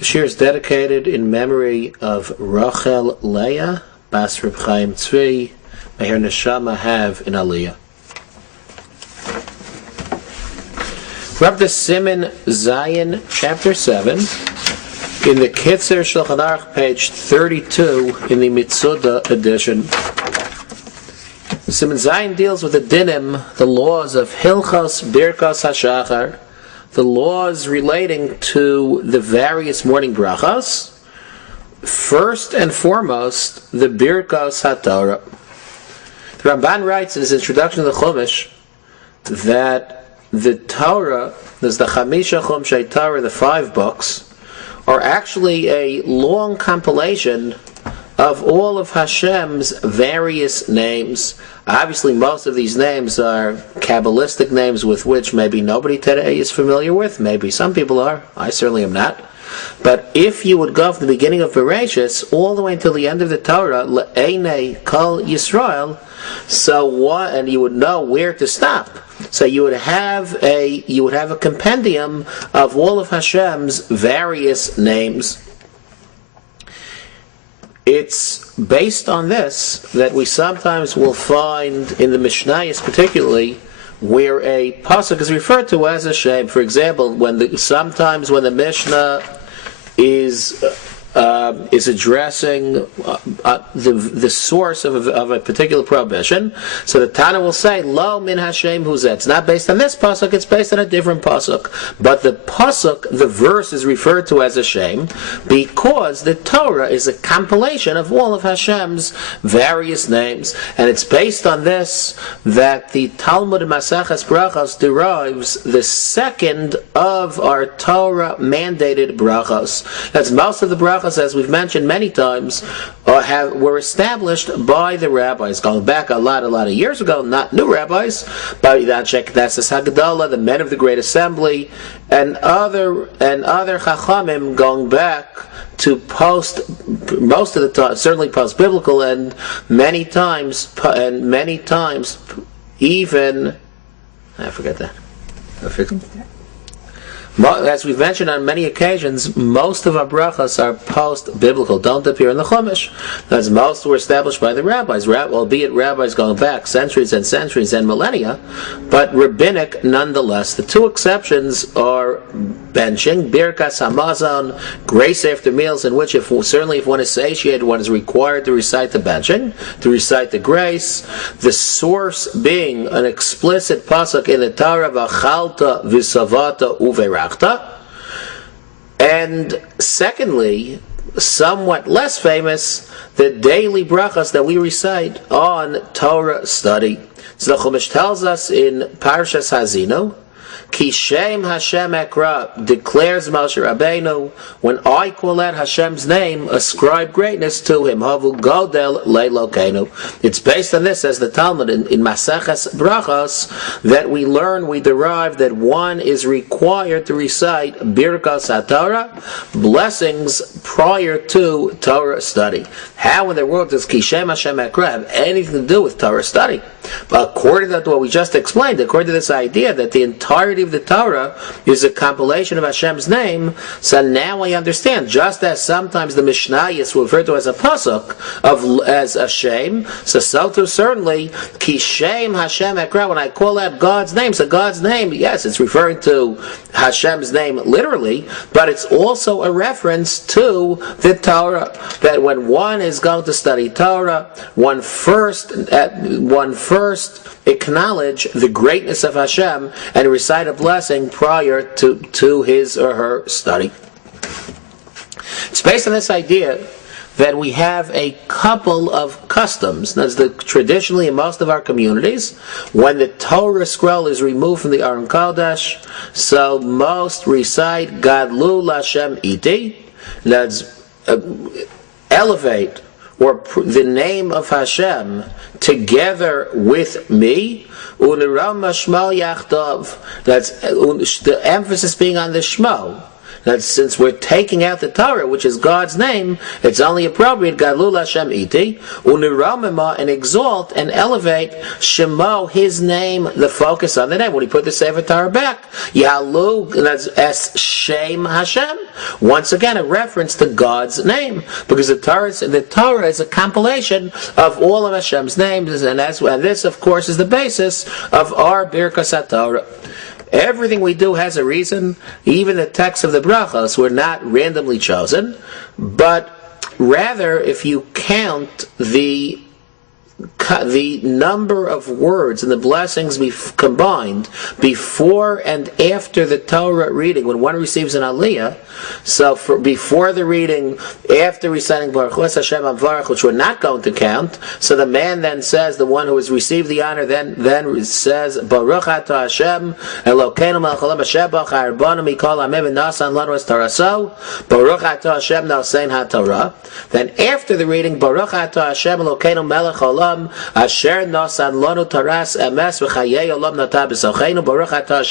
This year is dedicated in memory of Rachel Leah, Bas Reb Chaim Tzvi. May her neshama have in Aliyah. We're up to Siman Zayin, chapter 7, in the Kitzer Shulchan Aruch, page 32, in the Mitzuda edition. Siman Zayin deals with the dinim, the laws of Hilchos Birchat HaTorah, the laws relating to the various morning brachos. First and foremost, the Birchat HaTorah. The Ramban writes in his introduction to the Chumash that the Torah, there's the Chamisha Chumshei Torah, the 5 books, are actually a long compilation of all of Hashem's various names. Obviously, most of these names are Kabbalistic names with which maybe nobody today is familiar with. Maybe some people are. I certainly am not. But if you would go from the beginning of Bereshis all the way until the end of the Torah, Le'enei Kol Yisrael, so what? And you would know where to stop. So you would have a compendium of all of Hashem's various names. It's based on this that we sometimes will find in the Mishnayos particularly where a pasuk is referred to as a shem. For example, sometimes when the Mishnah is addressing the source of a particular prohibition, so the Tana will say, Lo min Hashem huzeh. It's not based on this pasuk, it's based on a different pasuk. But the pasuk, the verse, is referred to as a shem because the Torah is a compilation of all of Hashem's various names. And it's based on this that the Talmud Maseches Brachos derives the second of our Torah mandated brachos. That's most of the brachos, as we've mentioned many times, were established by the rabbis, going back a lot of years ago, not new rabbis, but Yidachek Hagdalah, the men of the Great Assembly, and other Chachamim going back to most of the time, certainly post-biblical, and many times even, I forget that. As we've mentioned on many occasions, most of our brachas are post-biblical, don't appear in the Chumash. As most were established by the rabbis, albeit rabbis going back centuries and centuries and millennia, but rabbinic nonetheless. The two exceptions are benching, Birkas Hamazon, grace after meals, in which if one is satiated, one is required to recite the benching, to recite the grace, the source being an explicit pasuk in the Torah, V'achalta v'savata uverachta. And secondly, somewhat less famous, the daily brachas that we recite on Torah study. So the Chumash tells us in Parshas Hazino, Ki Shem Hashem Ekra, declares Moshe Rabbeinu, when I call out Hashem's name, ascribe greatness to him. Havu Godel Leilokenu. It's based on this, as the Talmud in Maseches Brachos, that we derive that one is required to recite Birkas HaTorah, blessings prior to Torah study. How in the world does Ki Shem Hashem Ekra have anything to do with Torah study? According to what we just explained, according to this idea that the entirety of the Torah is a compilation of Hashem's name, so now I understand, just as sometimes the Mishnayos will refer to as a pasuk, as a shem, so too certainly, Ki Shem Hashem Ekra, when I call out God's name, so God's name, yes, it's referring to Hashem's name literally, but it's also a reference to the Torah, that when one is going to study Torah, one first acknowledge the greatness of Hashem and recite a blessing prior to his or her study. It's based on this idea that we have a couple of customs. That's traditionally in most of our communities, when the Torah scroll is removed from the Aron Kodesh, so most recite Gadlu Lashem Iti, that's elevate or the name of Hashem together with me. That's the emphasis being on the Shmo. that since we're taking out the Torah, which is God's name, it's only appropriate Galul Hashem iti Uniramima, and exalt and elevate Shemo, his name, the focus on the name. When he put the Sefer Torah back, Yalu, that's Es Shem Hashem. Once again, a reference to God's name, because the Torah is a compilation of all of Hashem's names, and this, of course, is the basis of our Birchat HaTorah. Everything we do has a reason. Even the texts of the brachos were not randomly chosen, but rather, if you count the number of words and the blessings combined before and after the Torah reading, when one receives an aliyah, so before the reading, after reciting Baruch Hashem Amvarach, which we're not going to count, so the man then says, the one who has received the honor then says, Baruch HaTorah Hashem Elokeinu melech haolam Shebach ha'arbanu mikol ha'amim v'nasan lanu es Toraso Baruch HaTorah Hashem Nosein HaTorah. Then after the reading, Baruch HaTorah Hashem Elokeinu melech haolam Asher Nasan Lanu Taras Emes V'Chayei Olam Nata B'Socheinu Baruch HaTorah Hashem